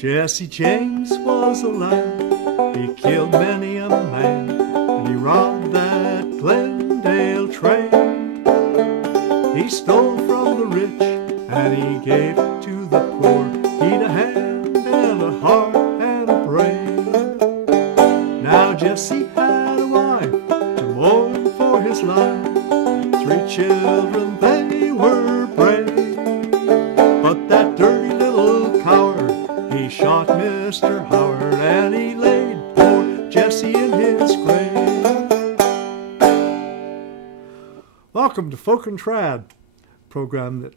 Jesse James was a lad, he killed many a man, and he robbed that Glendale train. He stole from the rich, and he gave it to the poor. He'd a hand and a heart and a brain. Now Jesse had a wife to mourn for his life, 3 children, they were brave. But that dirty little coward, he shot Mr. Howard, and he laid poor Jesse in his grave. Welcome to Folk and Trad, program that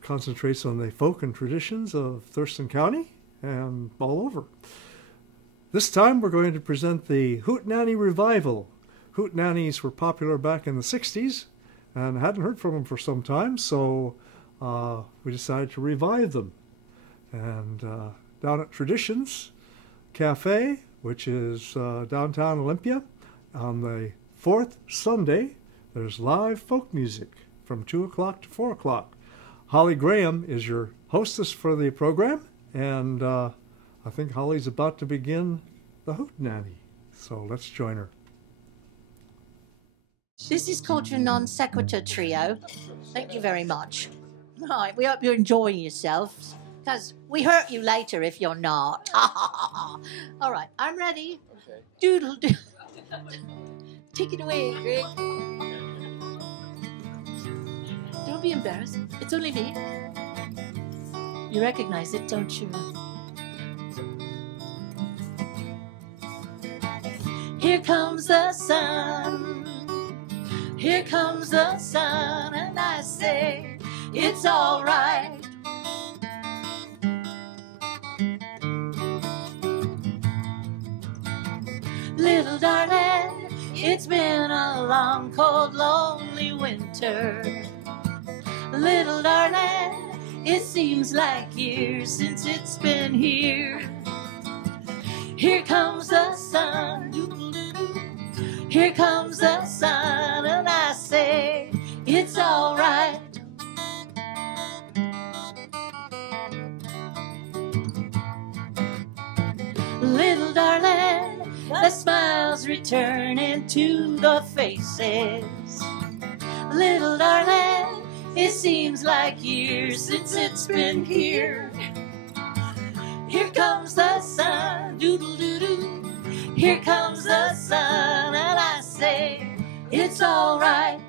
concentrates on the folk and traditions of Thurston County and all over. This time we're going to present the Hootenanny Revival. Hootenannies were popular back in the 60s and hadn't heard from them for some time, so we decided to revive them. And down at Traditions Cafe, which is downtown Olympia, on the 4th Sunday, there's live folk music from 2 o'clock to 4 o'clock. Holly Graham is your hostess for the program, and I think Holly's about to begin the Hootenanny, so let's join her. This is called your non sequitur trio. Thank you very much. Right, we hope you're enjoying yourselves, because we hurt you later if you're not. All right, I'm ready. Okay. Doodle doo. Take it away, Greg. Don't be embarrassed. It's only me. You recognize it, don't you? Here comes the sun. Here comes the sun, and I say it's all right. Little darling, it's been a long, cold, lonely winter. Little darling, it seems like years since it's been here. Here comes the sun. Here comes the sun, and I say it's all right. Little darling, the smiles returning to the faces. Little darling, it seems like years since it's been here. Here comes the sun, doodle-doo-doo. Here comes the sun, and I say it's all right.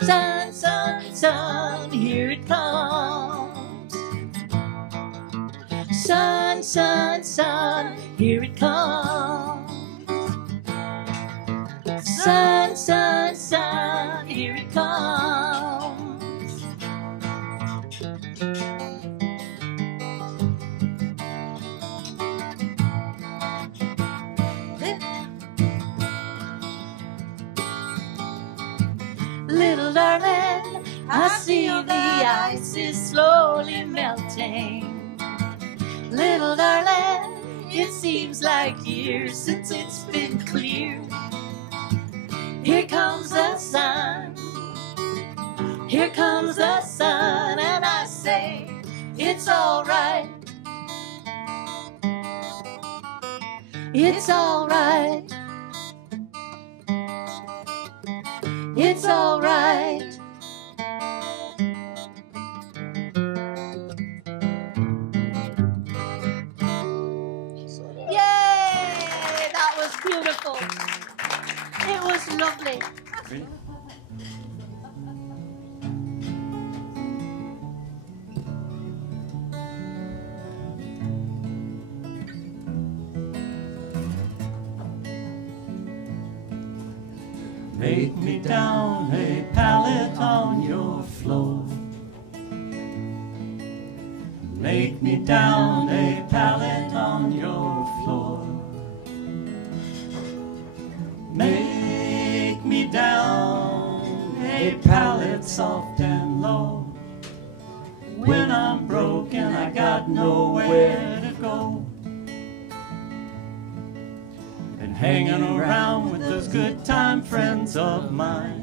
Sun, sun, sun, here it comes. Sun, sun, sun, here it comes. Sun, sun, sun, here it comes. Little darling, I see the ice is slowly melting. Little darling, it seems like years since it's been clear. Here comes the sun. Here comes the sun, and I say it's all right. It's all right. It's all right. Yay! That was beautiful. It was lovely. Make me down a pallet on your floor. Make me down a pallet on your floor. Make me down a pallet soft and low. When I'm broken, I got nowhere to go. And hanging around with those good time friends of mine.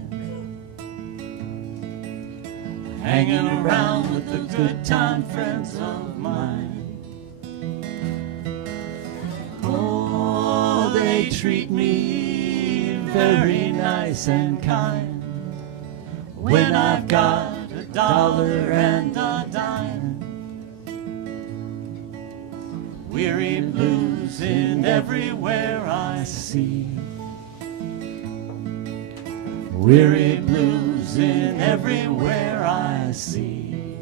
hanging around with the good time friends of mine. Oh, they treat me very nice and kind when I've got $1 and a dime. Weary blues in everywhere I see. Weary blues in everywhere I see.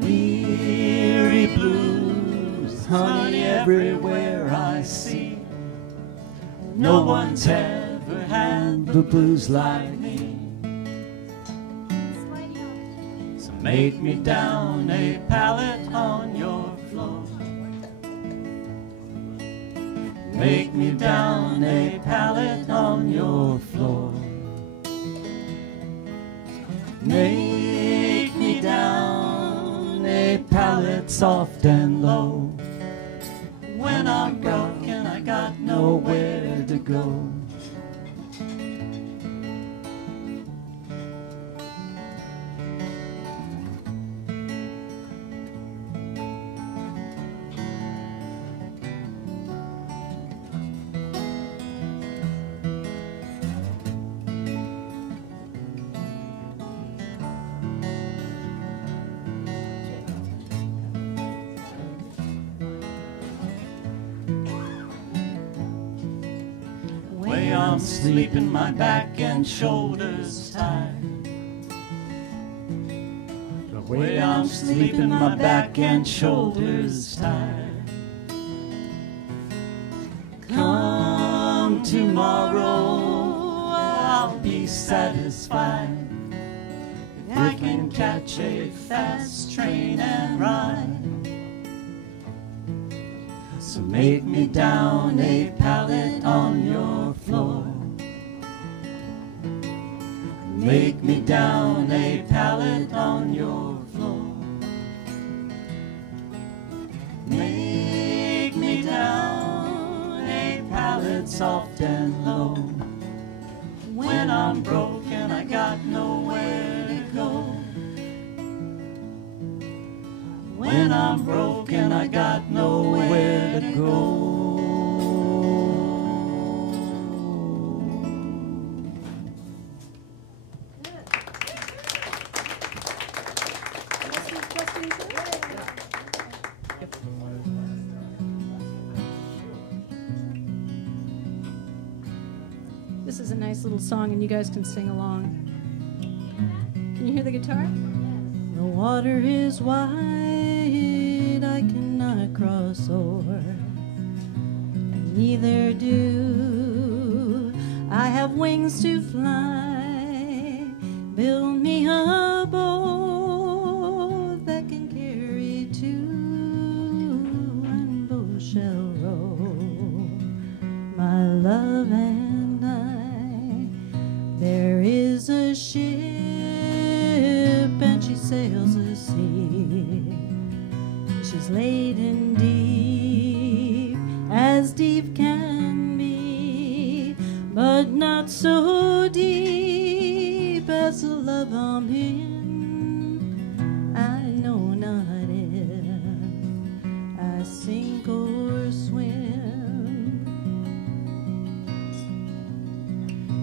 Weary blues, honey, everywhere I see. No one's ever had the blues like me. So make me down a pallet on your floor. Make me down a pallet on your floor. Make me down a pallet soft and low. When I'm broken, I got nowhere to go. I'm sleeping, my back and shoulders tired. The way I'm sleeping, my back and shoulders tired. Come tomorrow, I'll be satisfied if I can catch a fast train and ride. So make me down a pallet on your floor. Make me down a pallet on your floor. Make me down a pallet soft and low. When I'm broken, I got nowhere to go. When I'm broken, I got nowhere to go. This is a nice little song, and you guys can sing along. Can you hear the guitar? The water is wide, I cannot cross over, and neither do I have wings to fly. Build me a boat that can carry two, and both shall row, my love and I. There is a ship, and she sails the sea. She's laden deep, as deep can be, but not so deep as the love I'm in. I know not if I sink or swim,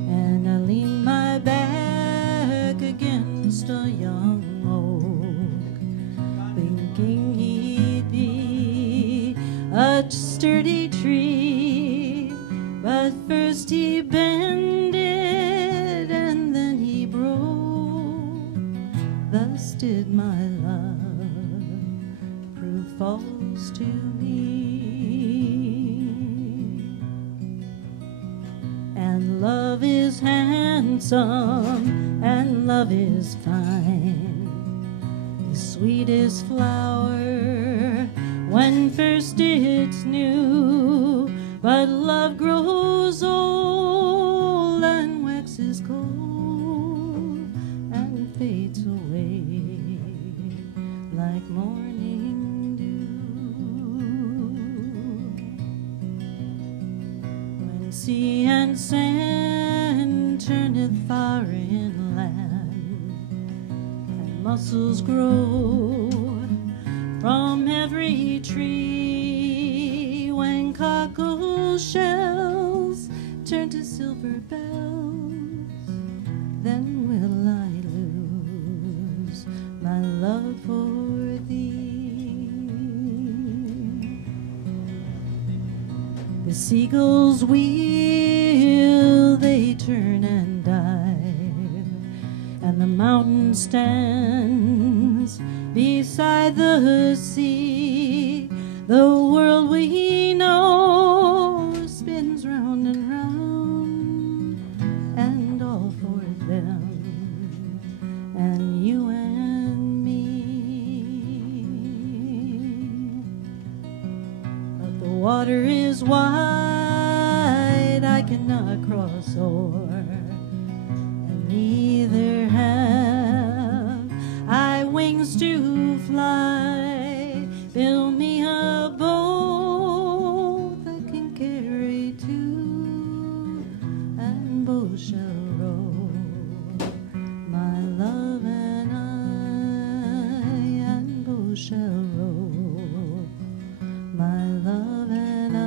and I lean my back against a young oak, thinking he'd be a sturdy tree, but first he bended and then he broke. Thus did my love prove false to me. And love is handsome, and love is fine, the sweetest flower when first it's new. But love grows old and waxes cold and fades away like morning dew. When sea and sand turneth far inland, mussels grow from every tree. When cockle shells turn to silver bells, then will I lose my love for thee. The seagulls wheel, they turn and dive, and the mountain stands beside the sea. The world we know spins round and round, and all for them and you and me. But the water is wide, I cannot cross o'er, and neither have I wings to fly. Build me a boat that can carry two, and both shall row, my love and I, and both shall row, my love and I.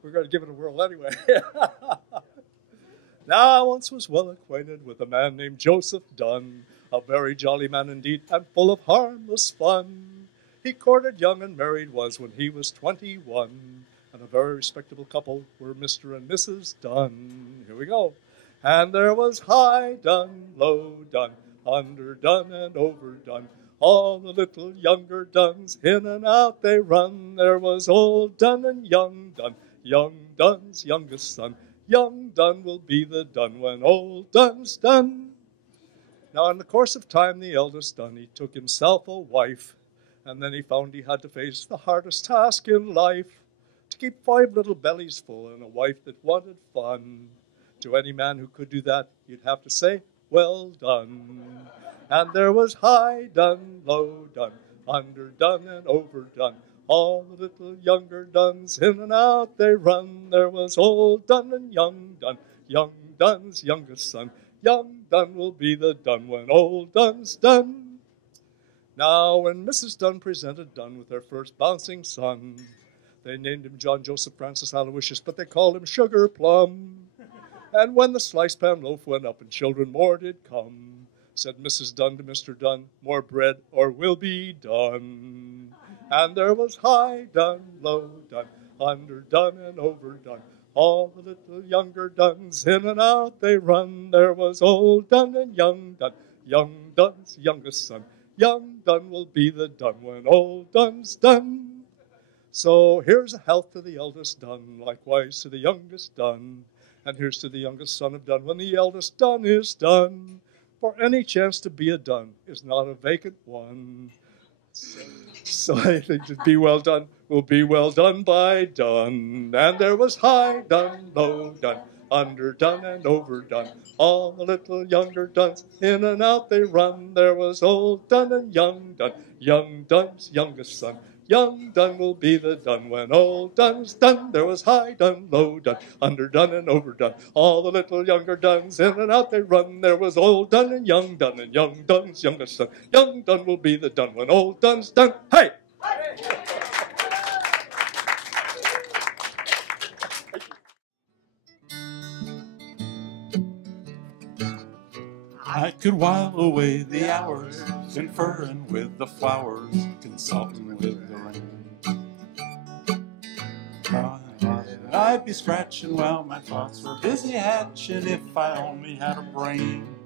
We're going to give it a whirl anyway. Now I once was well acquainted with a man named Joseph Dunne, a very jolly man indeed, and full of harmless fun. He courted young and married was when he was 21, and a very respectable couple were Mr. and Mrs. Dunne. Here we go. And there was high Dunne, low Dunne, underdone and overdone. All the little younger Dunnes, in and out they run. There was old Dunne and young Dunne, young Dunne's youngest son. Young Dunne will be the Dunne when old Dunne's done. Now in the course of time, the eldest Dunne, he took himself a wife, and then he found he had to face the hardest task in life, to keep 5 little bellies full and a wife that wanted fun. To any man who could do that, you'd have to say, well done. And there was high Dunne, low Dunne, underdone and overdone. All the little younger Dunnes, in and out they run. There was old Dunne and young Dunne, young Dunne's youngest son. Young Dunne will be the Dunne when old Dunne's done. Now when Mrs. Dunne presented Dunne with their first bouncing son, they named him John Joseph Francis Aloysius, but they called him Sugar Plum. And when the slice pan loaf went up and children more did come, said Mrs. Dunne to Mr. Dunne, more bread or we'll be done. And there was high Dunne, low Dunne, underdone and overdone. All the little younger Dunnes, in and out they run. There was old Dunne and young Dunne's youngest son. Young Dunne will be the Dunne when old Dunne's done. So here's a health to the eldest Dunne, likewise to the youngest Dunne. And here's to the youngest son of Dunne when the eldest Dunne is done. For any chance to be a Dunne is not a vacant one. So I think to be well done will be well done by Dunne. And there was high Dunne, low Dunne, underdone and overdone. All the little younger Dunnes, in and out they run. There was old Dunne and young Dunne's youngest son. Young Dunne will be the Dunne when old Dunne's done. There was high Dunne, low Dunne, underdone and overdone. All the little younger Dunnes, in and out they run. There was old Dunne and young Dunne's youngest son. Young Dunne will be the Dunne when old Dunne's done. Hey! I could while away the hours, conferring with the flowers, consulting with the rain. I'd be scratching while my thoughts were busy hatching if I only had a brain.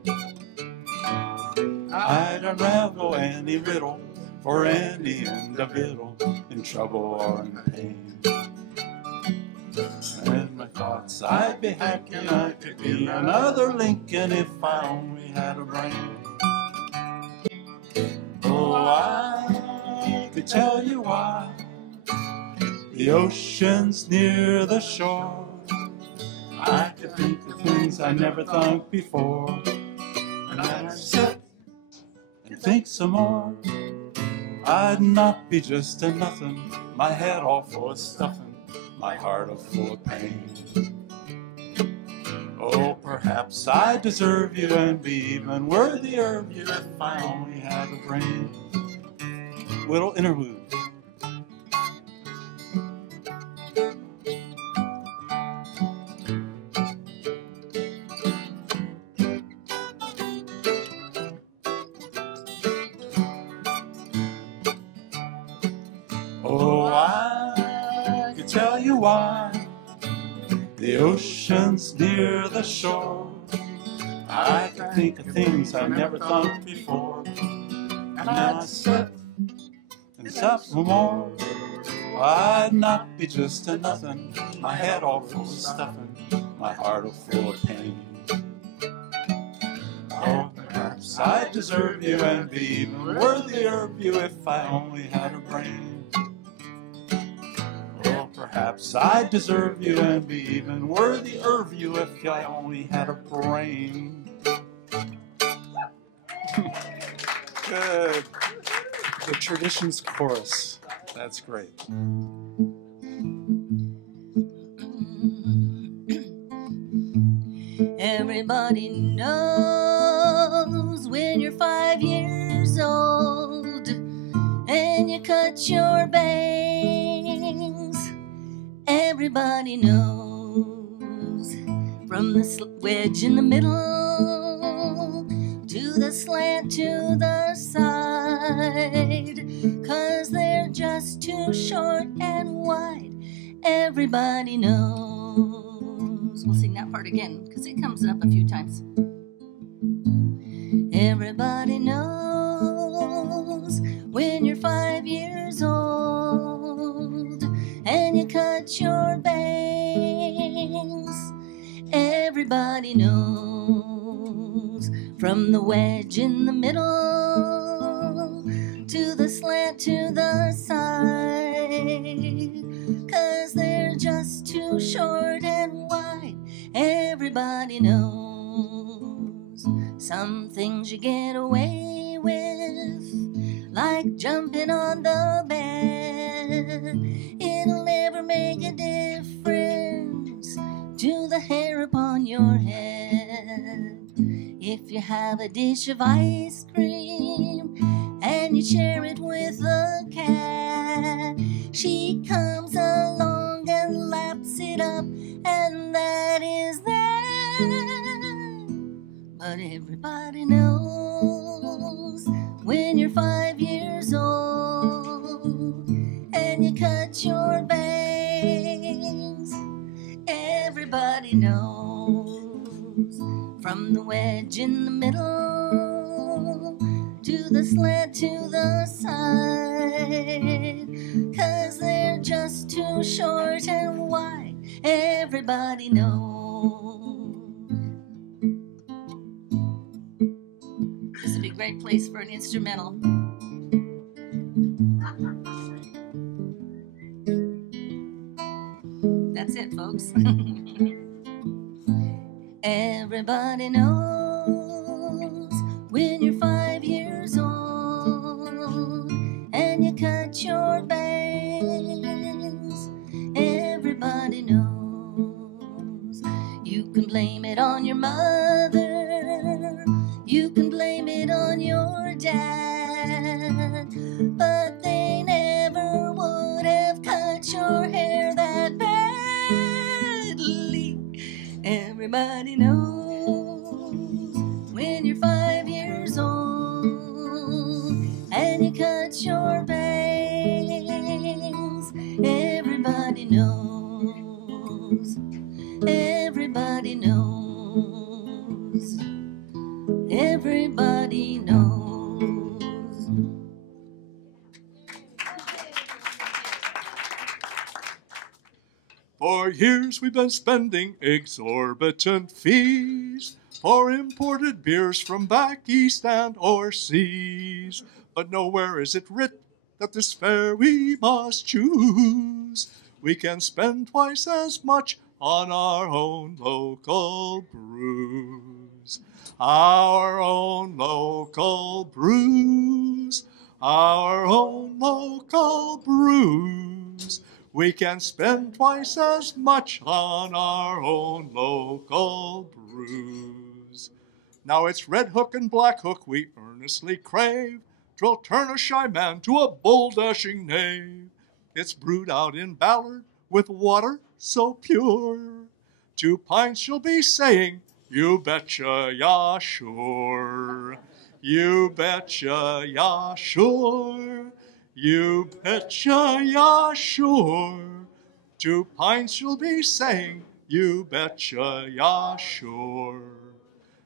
I'd unravel any riddle for any individual in trouble or in pain. And my thoughts, I'd be hacking, I could be another Lincoln if I only had a brain. Oh, I could tell you why the ocean's near the shore. I could think of things I never thought before, and I'd sit and think some more. I'd not be just a nothing, my head all full of stuffing, my heart all full of pain. Oh, perhaps I deserve you and be even worthier of you if I only had a brain. Little interlude. Oh, I could tell you why the ocean's near the shore. I could think of things I never thought before, and then I slept and slept no more. I'd not be just a nothing, my head all full of stuffing, my heart all full of pain. Oh, perhaps I deserve you and be even worthier of you if I only had a brain. Oh, perhaps I deserve you and be even worthier of you if I only had a brain. Good. The Traditions Chorus. That's great. Everybody knows when you're 5 years old and you cut your bangs. Everybody knows from the wedge in the middle to the slant to the side, 'cause they're just too short and wide. Everybody knows. We'll sing that part again because it comes up a few times. Everybody knows when you're 5 years old and you cut your bangs. Everybody knows from the wedge in the middle to the slant to the side, 'cause they're just too short and wide. Everybody knows some things you get away with, like jumping on the bed. It'll never make a difference to the hair upon your head. If you have a dish of ice cream and you share it with a cat, she comes along and laps it up, and that is that. But everybody knows when you're 5 years old and you cut your bangs. Everybody knows from the wedge in the middle to the slant to the side, 'cause they're just too short and wide. Everybody knows. This would be a great place for an instrumental. That's it, folks. Everybody knows when you're 5 years old and you cut your bangs. Everybody knows. You can blame it on your mother, you can blame it on your dad, but they never would have cut your hair that badly. Everybody knows when you're 5 years old and you cut your bangs. Everybody knows. Everybody knows. Everybody knows. For years we've been spending exorbitant fees for imported beers from back east and overseas. But nowhere is it writ that this fare we must choose. We can spend twice as much on our own local brews. Our own local brews. our own local brews. We can spend twice as much on our own local brews. Now it's Red Hook and Black Hook we earnestly crave, 'twill turn a shy man to a bold dashing knave. It's brewed out in Ballard with water so pure. 2 pints you'll be saying, you betcha, ya sure. You betcha, ya sure. You betcha, ya sure. 2 pints you'll be saying, you betcha, ya sure.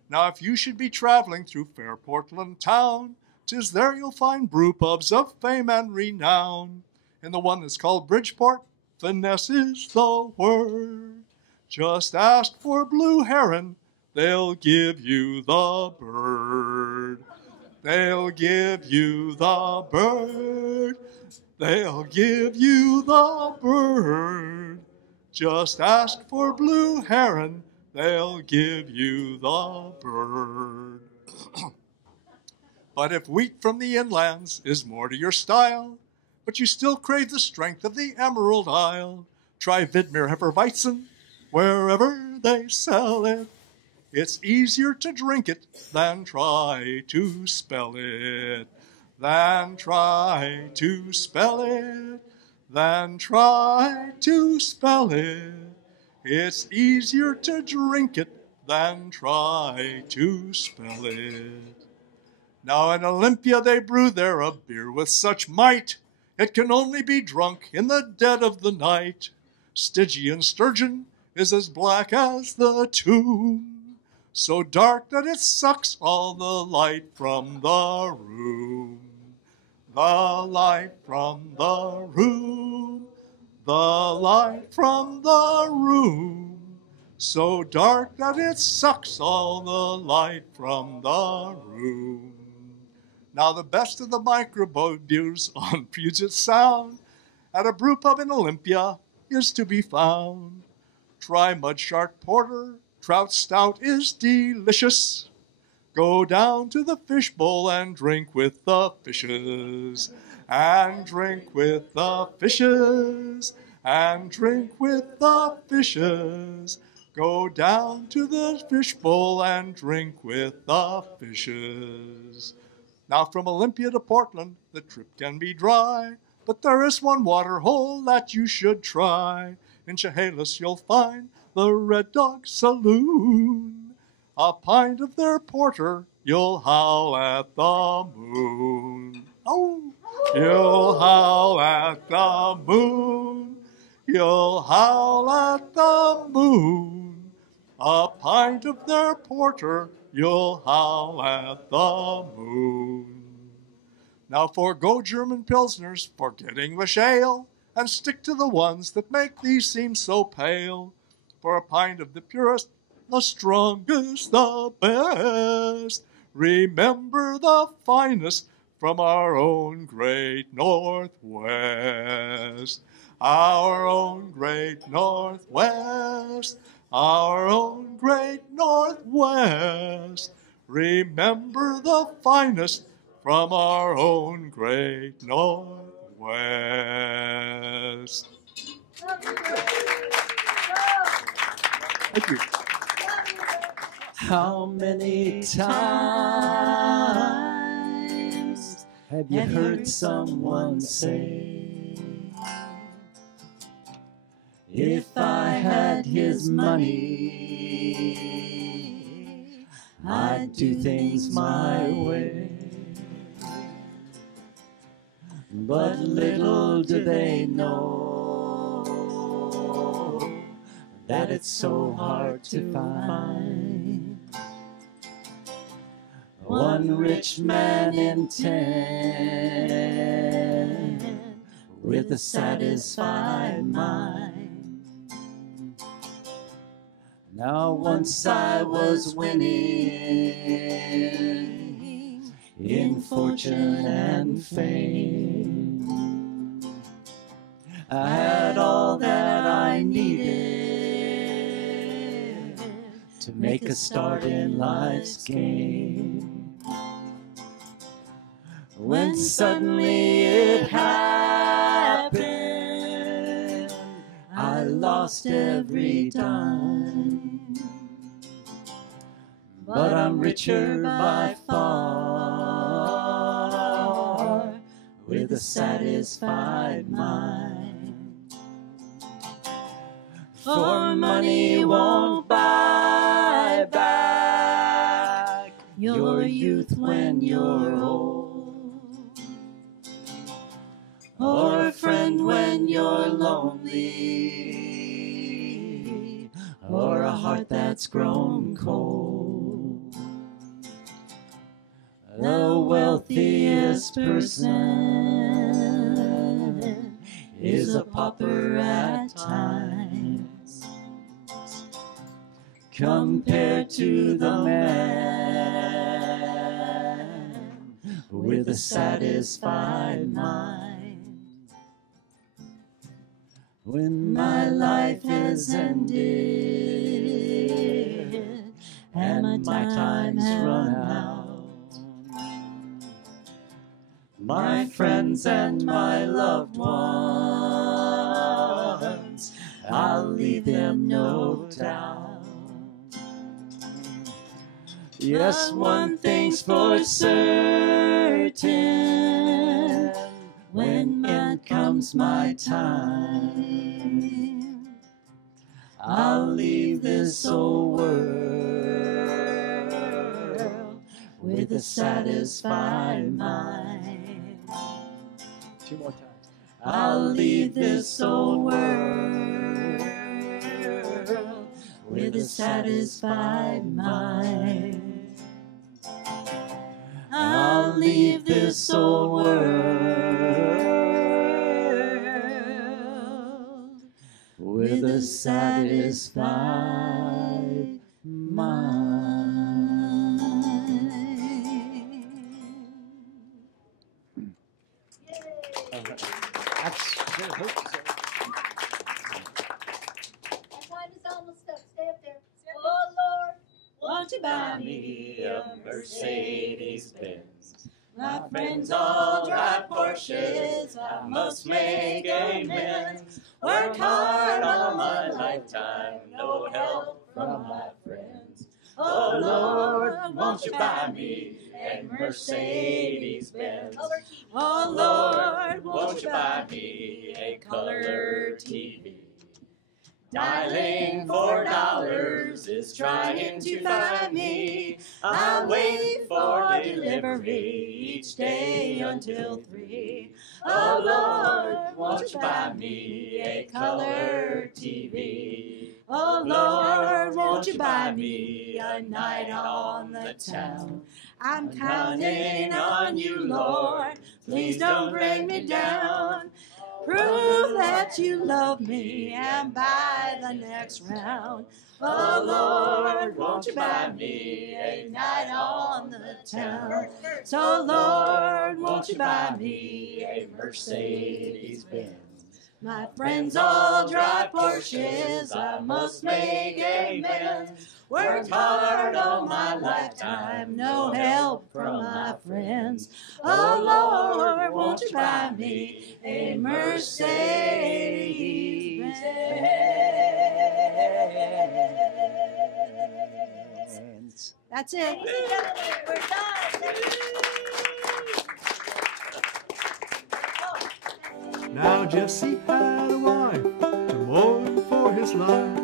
Now if you should be traveling through fair Portland town, 'tis there you'll find brew pubs of fame and renown. In the one that's called Bridgeport, finesse is the word. Just ask for Blue Heron, they'll give you the bird. They'll give you the bird. They'll give you the bird. Just ask for Blue Heron, they'll give you the bird. But if wheat from the inlands is more to your style, but you still crave the strength of the Emerald Isle, try Vidmere Hefeweizen wherever they sell it. It's easier to drink it than try to spell it. Than try to spell it. Than try to spell it. It's easier to drink it than try to spell it. Now in Olympia they brew there a beer with such might, it can only be drunk in the dead of the night. Stygian sturgeon is as black as the tomb, so dark that it sucks all the light from the room. The light from the room, the light from the room, so dark that it sucks all the light from the room. Now the best of the microbeers on Puget Sound at a brew pub in Olympia is to be found. Try Mud Shark Porter, Trout Stout is delicious. Go down to the fishbowl and drink with the fishes. And drink with the fishes. And drink with the fishes. Go down to the fishbowl and drink with the fishes. Now from Olympia to Portland, the trip can be dry, but there is one water hole that you should try. In Chehalis you'll find the Red Dog Saloon. A pint of their porter, you'll howl at the moon. Oh, you'll howl at the moon. You'll howl at the moon. A pint of their porter, you'll howl at the moon. Now forgo German Pilsners, forget English ale, and stick to the ones that make these seem so pale. For a pint of the purest, the strongest, the best, remember the finest from our own great Northwest. Our own great Northwest. Our own great Northwest, remember the finest from our own great Northwest. Thank you. How many times have you heard someone say, if I had his money, I'd do things my way. But little do they know that it's so hard to find one rich man in 10 with a satisfied mind. Now once I was winning in fortune and fame. I had all that I needed to make a start in life's game. when suddenly it happened. I lost every dime, but I'm richer by far, with a satisfied mind. For money won't buy back your youth when you're old, or a friend when you're lonely, or a heart that's grown cold. The wealthiest person is a pauper at times, compared to the man with a satisfied mind. When my life is ended and my time's run out, my friends and my loved ones, I'll leave them no doubt. Yes, one thing's for certain, when it comes my time, I'll leave this old world with a satisfied mind. Two more times. I'll leave this old world with a satisfied mind. I'll leave this old world with a satisfied mind. That's good. Hope so. That time is almost up. Stay up there. Oh, Lord. Won't you buy me a Merceedes Benz? My friends all drive Porsches, I must make amends. Work hard all my lifetime, no help from my friends. Oh Lord, won't you buy me a Mercedes Benz? Oh Lord, won't you buy me a color TV? Dialing $4 is trying to find me. I'll wait for delivery each day until 3. Oh Lord, won't you buy me a color TV? Oh Lord, won't you buy me a night on the town? I'm counting on you, Lord. Please don't bring me down. Prove that you love me and buy the next round. Oh Lord, won't you buy me a night on the town? So Lord, won't you buy me a Mercedes Benz? My friends all drive Porsches, I must make amends. Worked hard all my lifetime, no help from my friends. Oh Lord, won't you buy me a Mercedes Benz? That's it. We're done. Now Jesse had a wife to mourn for his life.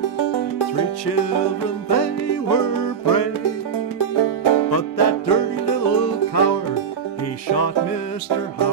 3 children, they were brave. But that dirty little coward, he shot Mr. Howard.